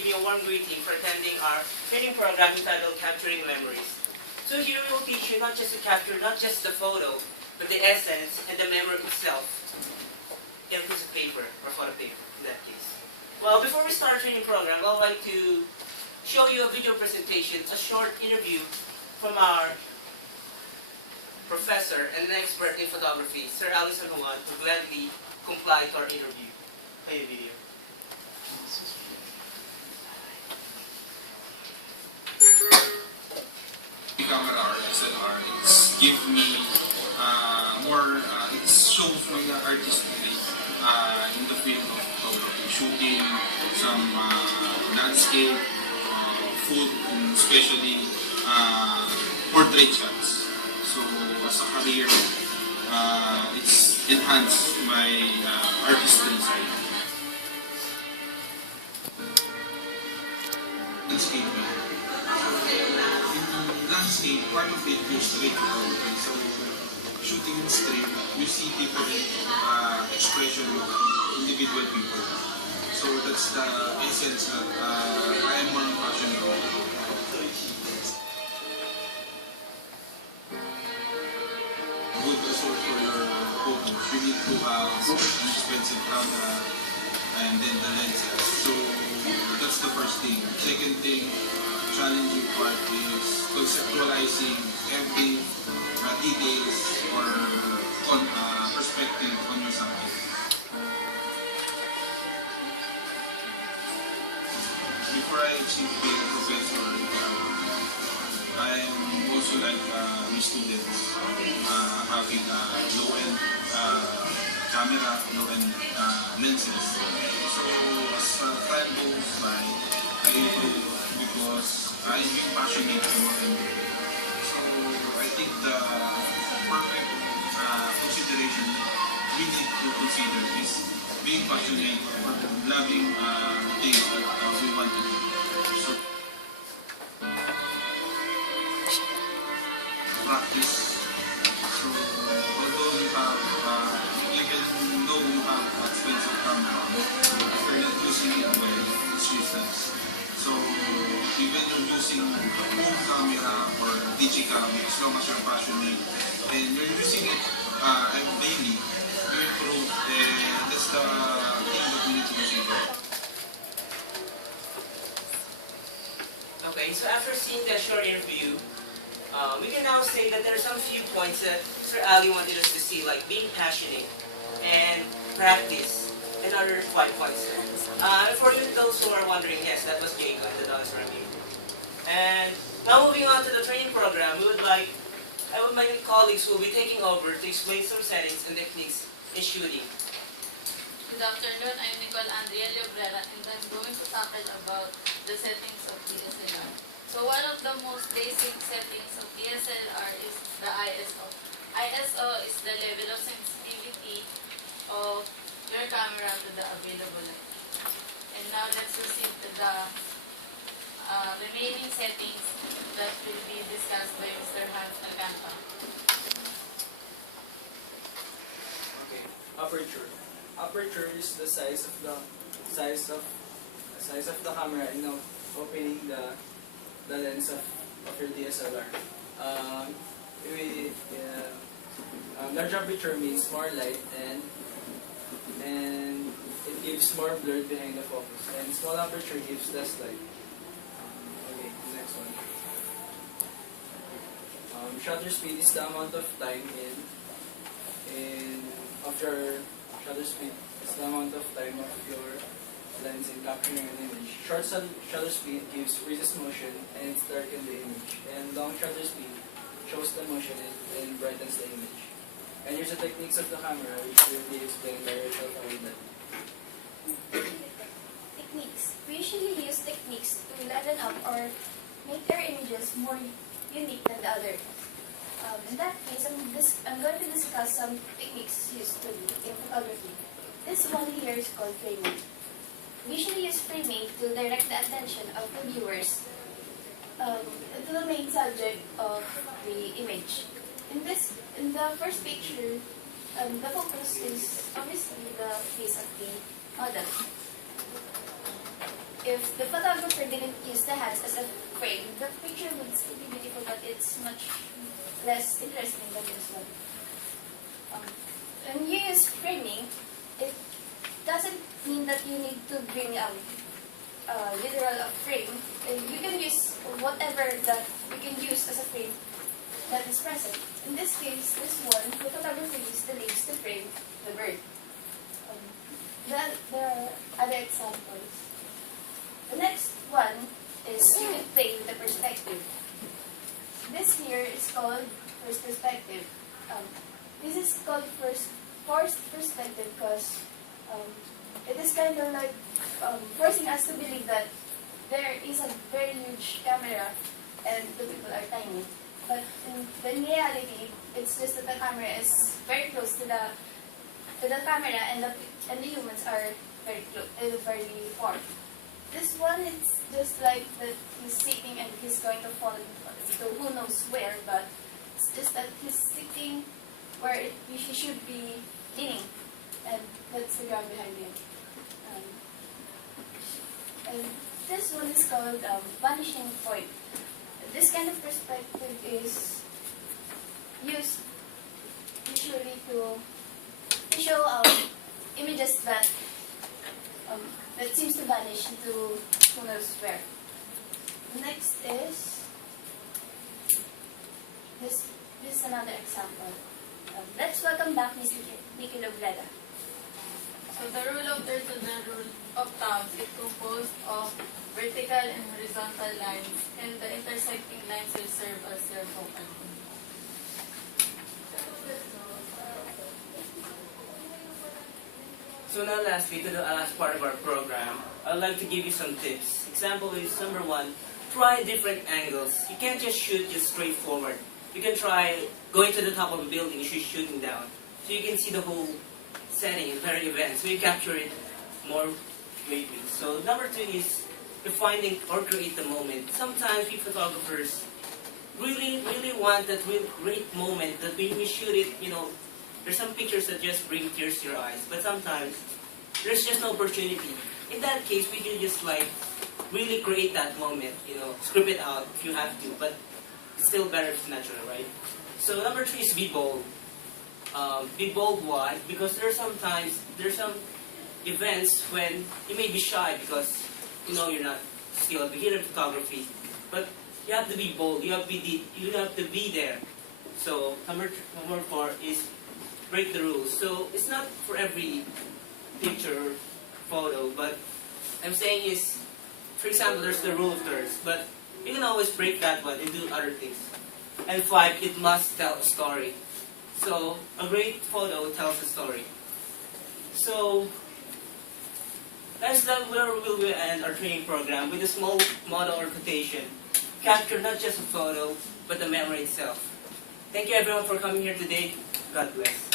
give you a warm greeting for attending our training program entitled Capturing Memories. So here we will teach you not just to capture, not just the photo, but the essence and the memory itself in a piece of paper, or photo paper in that case. Well, before we start our training program, I'd like to show you a video presentation, a short interview from our professor and an expert in photography, Sir Alison Juan, who gladly complied to our interview. Play a video. Camera or SLR, give me more, it shows my artistry in the field of photography, shooting some landscape, food, and especially portrait shots. So as a career, it's enhanced my artistry side. Landscaping. Landscape, part of it goes straight to photography. So, shooting in straight, you see different expression of individual people. So, that's the essence that I am more passionate about. Good result for your photos. You need to have an expensive camera and then the lenses. So, that's the first thing. Second thing, challenging part is conceptualizing every details or perspective on your subject. Before I achieve being a professor, I am also like my students having low-end camera, low-end lenses. So as time goes by, I improve because I'm being passionate more and more. So I think the perfect consideration we need to consider is being passionate or loving things that we want to do. So practice. So although you have, even though you have expensive camera, if you're not using it well, it's useless. So even you're using home camera or digicam, as long as you're passionate and you're using it daily, you improve, and that's the thing that we need to consider. Okay, so after seeing that short interview, we can now say that there are some few points that Sir Ali wanted us to see, like being passionate and practice and other 5 points. For you, those who are wondering, yes, that was Jacob, the dance from you. And now moving on to the training program, my colleagues will be taking over to explain some settings and techniques in shooting. Good afternoon, I'm Nicole Andrea Llobrera, and I'm going to tackle about the settings of DSLR. So one of the most basic settings of DSLR is the ISO. ISO is the level of sensitivity of your camera to the available light. And now let's proceed to the remaining settings that will be discussed by Mr. Hans Alcanta. Okay, aperture. Aperture is the size of the camera in opening the lens of your DSLR. Large aperture means more light and it gives more blur behind the focus, and small aperture gives less light. Okay, next one. Shutter speed is the amount of time of your shutter speed. It's the amount of time of your lens in capturing an image. Short shutter speed gives freezes motion and it's darkens the image. And long shutter speed shows the motion and brightens the image. And here's the techniques of the camera, which will be explained by Rachel Farinda. Techniques. We usually use techniques to liven up or make our images more unique than the other. In that case, I'm going to discuss some techniques used in photography. This one here is called framing. We usually use framing to direct the attention of the viewers to the main subject of the image. In the first picture, the focus is obviously the face of the model. if the photographer didn't use the hats as a frame, the picture would still be beautiful, but it's much less interesting than this one. When you use framing, it doesn't mean that you need to bring literal frame. You can use whatever that you can use as a frame that is present. In this case, this one, the photographer used the leaves to frame the bird. Then there are other examples. The next one is you can play with the perspective. This here is called first perspective. This is called forced perspective because it is kind of like forcing us to believe that there is a very huge camera and the people are tiny. But in reality, it's just that the camera is very close to the camera and the humans are very far. This one is just like that he's sitting and he's going to fall into who knows where, but it's just that he's sitting where he should be leaning, and that's the ground behind him. And this one is called vanishing point. This kind of perspective is used usually to show images that seems to vanish into who knows where. Next is this is another example. Let's welcome back Ms. Nikki Lobleda. So the rule of thirds and the rule of thumbs is composed of vertical and horizontal lines, and the intersecting lines will serve as their focal point. So now lastly, to the last part of our program, I'd like to give you some tips. Example is number one, try different angles. You can't just shoot just straight forward. You can try going to the top of a building, shooting down. So you can see the whole setting, the very event. So you capture it more greatly. So number two is defining or create the moment. Sometimes we photographers really want that real great moment that when we shoot it, there's some pictures that just bring tears to your eyes, but sometimes there's just no opportunity. In that case, we can just really create that moment, script it out if you have to, but it's still better if it's natural, right? So number three is be bold. Be bold, why? Because there's some events when you may be shy because you're not still a beginner in photography, but you have to be bold. You have to be there. So number four is break the rules. So it's not for every picture or photo, but I'm saying is, for example, there's the rule of thirds, but you can always break that one and do other things. And five, it must tell a story. So a great photo tells a story. So that's where we will end our training program with a small motto or quotation. Capture not just a photo, but the memory itself. Thank you everyone for coming here today. God bless.